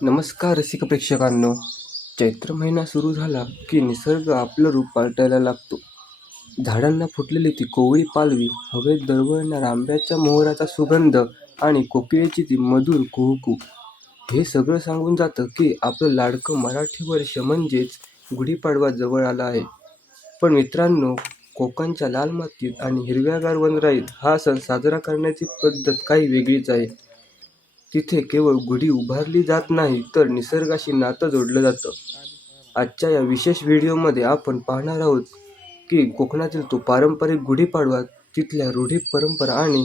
नमस्कार रसिक प्रेक्षकांनो. चैत्र महिना सुरू झाला की निसर्ग आपलं रूप पालटायला लागतो. झाडांना फुटलेली ती कोवळी पालवी, हवेत दरवळणारा आंब्याच्या मोहराचा सुगंध आणि कोकिळेची ती मधुर कुहू हे सगळं सांगून जातं की आपलं लाडकं मराठी वर्ष म्हणजेच गुढीपाडवा जवळ आला आहे. पण मित्रांनो, कोकणच्या लाल मातीत आणि हिरव्यागार वनराईत हा सण साजरा करण्याची पद्धत काही वेगळीच आहे. तिथे केवळ गुढी उभारली जात नाही, तर निसर्गाशी नातं जोडलं जातं. आजच्या या विशेष व्हिडिओमध्ये आपण पाहणार आहोत की कोकणातील तो पारंपरिक गुढीपाडवा, तिथल्या रूढी परंपरा आणि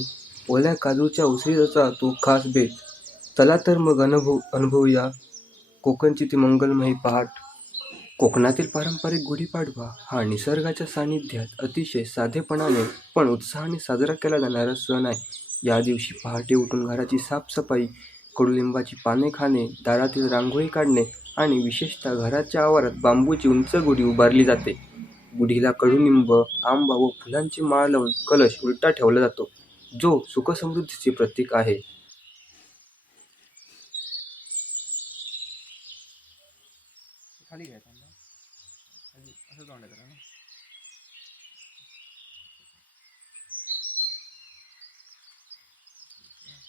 ओल्या काजूच्या उसळीचा तो खास बेत. चला तर मग अनुभवूया कोकणची ती मंगलमयी पहाट. कोकणातील पारंपरिक गुढीपाडवा हा निसर्गाच्या सानिध्यात अतिशय साधेपणाने पण उत्साहाने साजरा केला जाणारा सण आहे. या दिवशी पहाटे उठून घराची साफसफाई, कडुलिंबाची पाने खाणे, दारातील रांगोळी काढणे आणि विशेषतः घराच्या आवारात बांबूची उंच गुढी उभारली जाते. गुढीला कडुलिंब, आंबा व फुलांची माळ लावून कलश उलटा ठेवला जातो, जो सुखसमृद्धीचे प्रतीक आहे. खाली घ्यायचा ना, खाली असं तोंडात ना.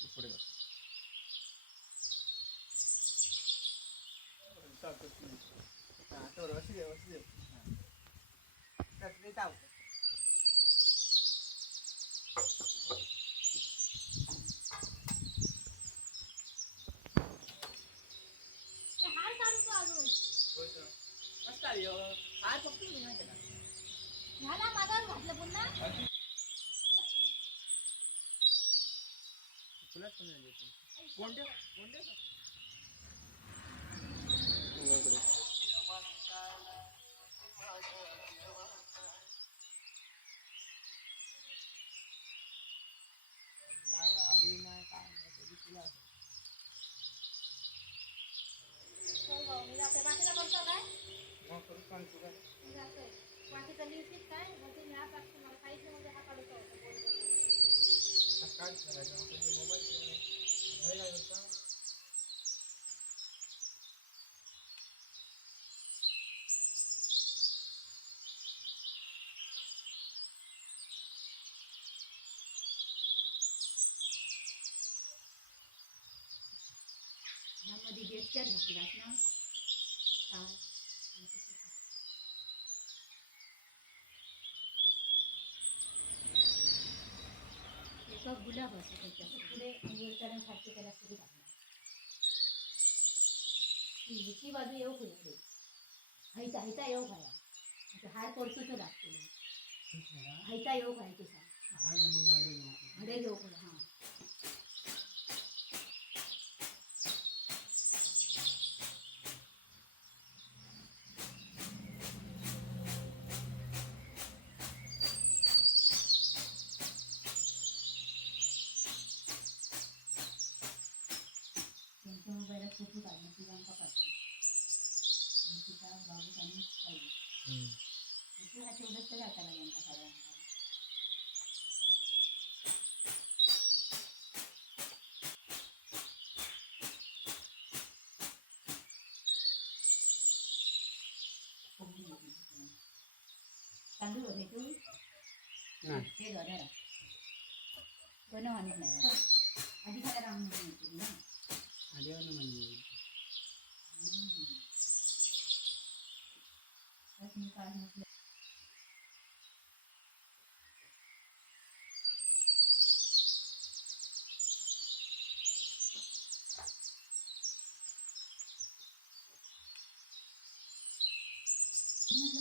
पुढे बघ. कोणत्या यामध्ये गेटच्याच घातलास ना एका गुलाब असतो त्याच्या पुढे अंगुरकरांसारखे त्याला सुरू घालणार. ती बाजू येऊ पुढे हायता हायता येऊ खाया हार परतूचो लागतो. हायता येऊ खायचे सांग हडे घेऊ पुढे. हां त्यांच्या मोबाईलात फोटो काढून तिघांका पाठवून तिचा बाबू त्यांनी पाहिजे तुला तेवढंच तरी आता यांका सगळ्यांका. तांदूळ होते तू हे घरा बनवानीच नाही आधी काय राम म्हणून ना आधी म्हणजे काय म्हटलं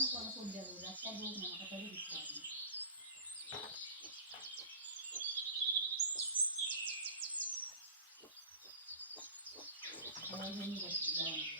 कोण कोणत्या रस्त्या देऊ नका तरी दिसला जाऊन